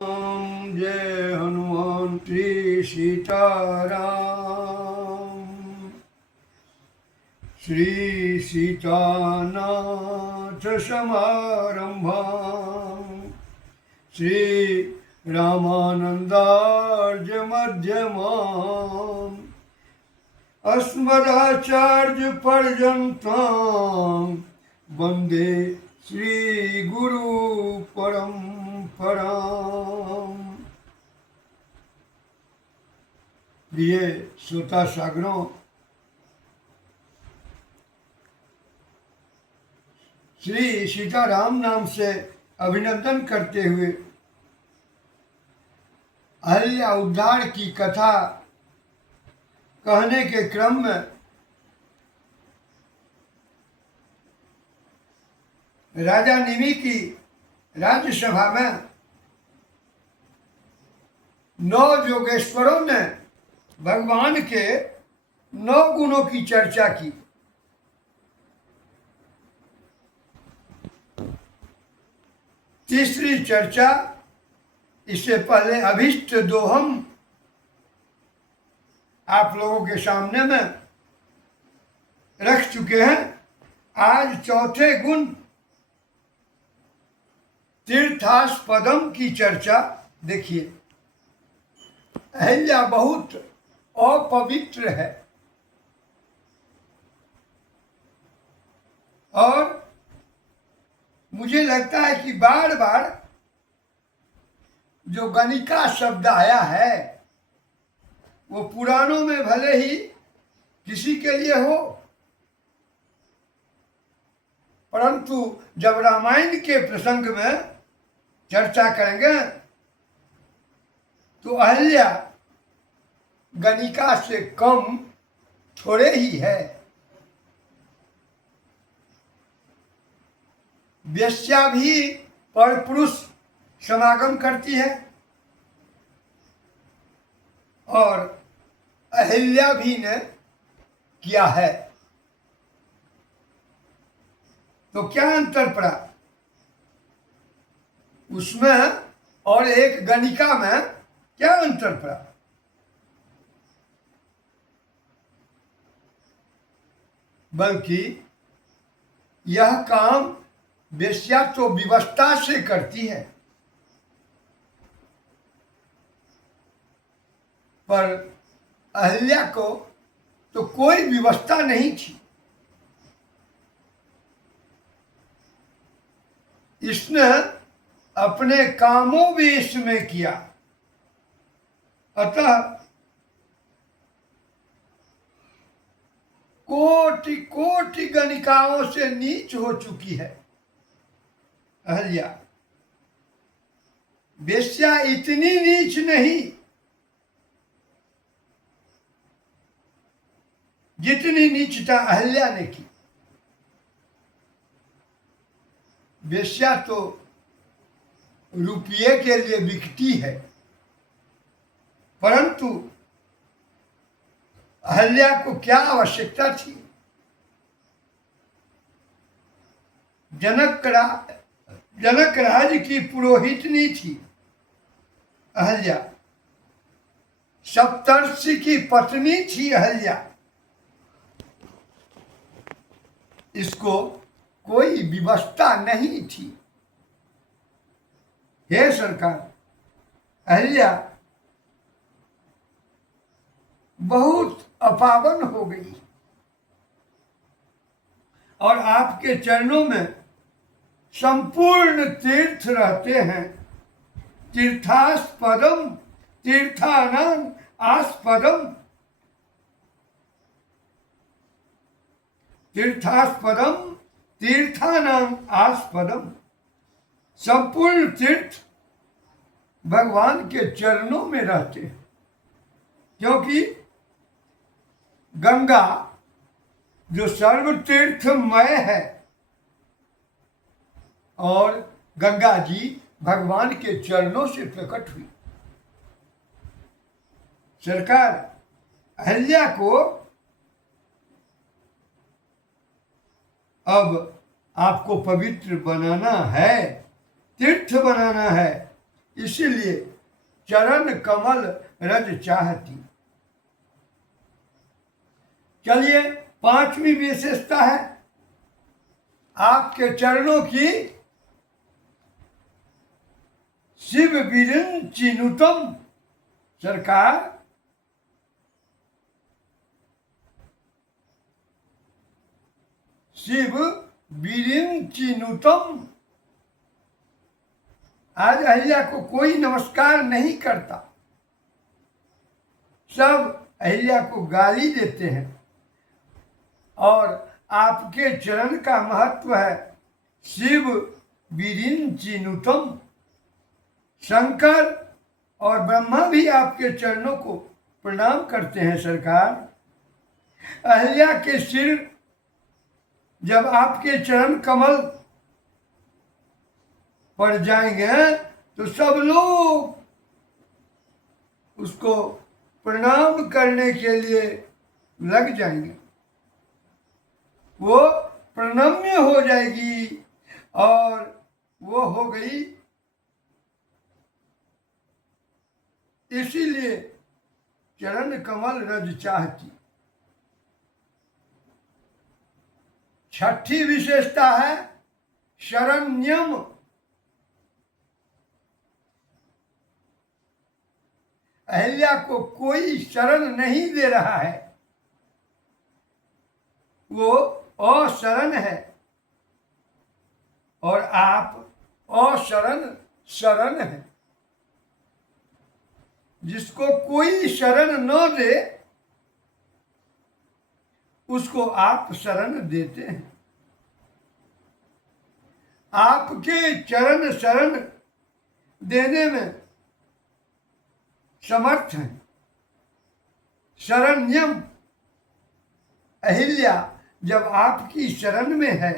जय हनुमान श्री सीताराम। श्री सीतानाथ समारंभां श्री रामानंदार्य मध्यमाम् अस्मदाचार्य पर्यन्तां वंदे श्री गुरु परंपराम्। प्रिय श्रोता सागरों, श्री सीताराम नाम से अभिनंदन करते हुए अहिल्या उद्धार की कथा कहने के क्रम में राजा निमि की राज्यसभा में 9 योगेश्वरों ने भगवान के 9 गुणों की चर्चा की। तीसरी चर्चा इससे पहले अभीष्ट दोहम आप लोगों के सामने में रख चुके हैं। आज चौथे गुण तीर्थास्पदम की चर्चा देखिए। अहिल्या बहुत अपवित्र है और मुझे लगता है कि बार बार जो गणिका शब्द आया है वो पुराणों में भले ही किसी के लिए हो, परंतु जब रामायण के प्रसंग में चर्चा करेंगे तो अहिल्या गणिका से कम थोड़े ही है। वेश्या भी परपुरुष समागम करती है और अहिल्या भी ने किया है। तो क्या अंतर पड़ा उसमें और एक गणिका में? क्या अंतर पड़ा? बल्कि यह काम वेश्या तो विवशता से करती है, पर अहिल्या को तो कोई विवशता नहीं थी। इसने अपने कामोवेश में किया, अतः कोटि कोटि गणिकाओं से नीच हो चुकी है अहिल्या। वेश्या इतनी नीच नहीं जितनी नीचता अहिल्या ने की। वेश्या तो रुपये के लिए बिकती है, परंतु अहिल्या को क्या आवश्यकता थी? जनक राज की पुरोहितनी थी अहिल्या, सप्तर्षि की पत्नी थी अहिल्या। इसको कोई विवशता नहीं थी। हे सरकार, अहिल्या बहुत अपावन हो गई और आपके चरणों में संपूर्ण तीर्थ रहते हैं। तीर्थास्पदम तीर्थानां आस्पदम, तीर्थास्पदम तीर्थानां आस्पदम। संपूर्ण तीर्थ भगवान के चरणों में रहते हैं, क्योंकि गंगा जो सर्वतीर्थमय है और गंगा जी भगवान के चरणों से प्रकट हुई। सरकार, अहिल्या को अब आपको पवित्र बनाना है, तीर्थ बनाना है, इसीलिए चरण कमल रज चाहती। चलिए, पांचवी विशेषता है आपके चरणों की शिव विरिंचिनुतम। सरकार, शिव विरिंचिनुतम। आज अहिल्या को कोई नमस्कार नहीं करता, सब अहिल्या को गाली देते हैं। और आपके चरण का महत्व है शिव विरिंचिनुतम। शंकर और ब्रह्मा भी आपके चरणों को प्रणाम करते हैं सरकार। अहिल्या के सिर जब आपके चरण कमल पर जाएंगे तो सब लोग उसको प्रणाम करने के लिए लग जाएंगे, वो प्रणम्य हो जाएगी और वो हो गई। इसीलिए चरण कमल रज चाहती। छठी विशेषता है शरण्यम। अहिल्या को कोई शरण नहीं दे रहा है, वो अशरण है और आप अशरण शरण है। जिसको कोई शरण न दे उसको आप शरण देते हैं। आपके चरण शरण देने में समर्थ हैं। शरण्यम, अहिल्या जब आपकी शरण में है,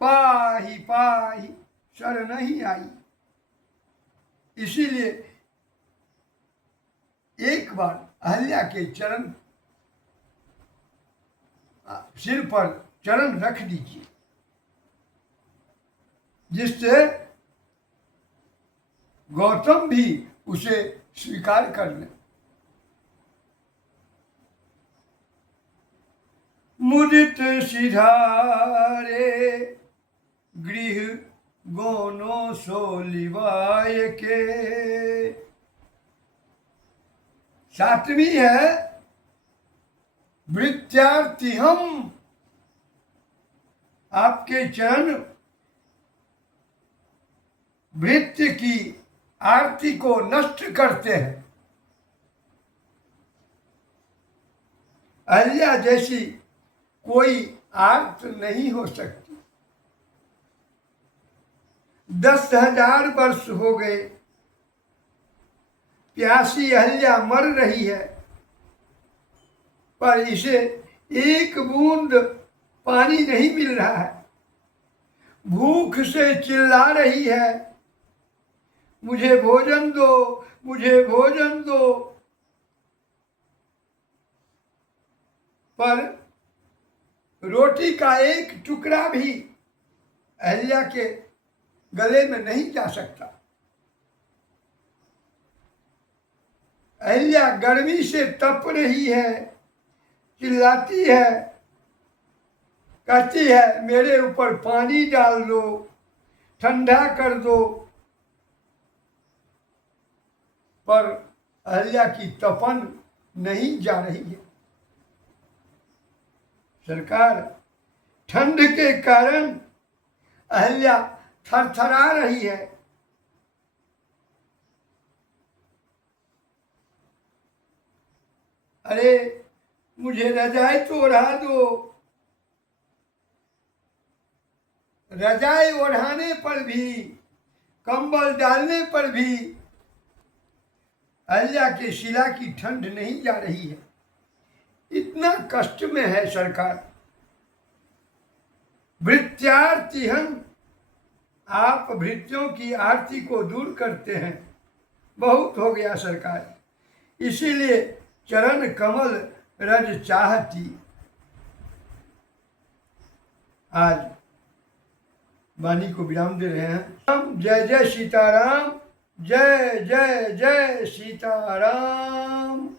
पाही पाही शरण ही आई। इसीलिए एक बार अहिल्या के चरण सिर पर चरण रख दीजिए, जिससे गौतम भी उसे स्वीकार कर ले। मुदित सिधारे गृह गोनो सोलिवाय के। सातवीं है वृत्यार्थी हम। आपके चरण वृत्ति की आरती को नष्ट करते हैं। अहिल्या जैसी कोई आर्त नहीं हो सकती। 10,000 वर्ष हो गए, प्यासी अहिल्या मर रही है, पर इसे एक बूंद पानी नहीं मिल रहा है। भूख से चिल्ला रही है, मुझे भोजन दो, मुझे भोजन दो। पर रोटी का एक टुकड़ा भी अहिल्या के गले में नहीं जा सकता। अहिल्या गर्मी से तप रही है, चिल्लाती है, कहती है मेरे ऊपर पानी डाल दो, ठंडा कर दो। पर अहिल्या की तपन नहीं जा रही है। सरकार, ठंड के कारण अहिल्या थरथरा रही है। अरे मुझे रजाई तो ओढ़ा दो। रजाई ओढ़ाने पर भी, कंबल डालने पर भी अहिल्या के शिला की ठंड नहीं जा रही है। इतना कष्ट में है सरकार। वृत्यार्ती हम, आप भृत्यों की आरती को दूर करते हैं। बहुत हो गया सरकार। इसीलिए चरण कमल रज चाहती। आज वाणी को विराम दे रहे हैं। राम जय जय सीताराम, जय जय जय सीताराम।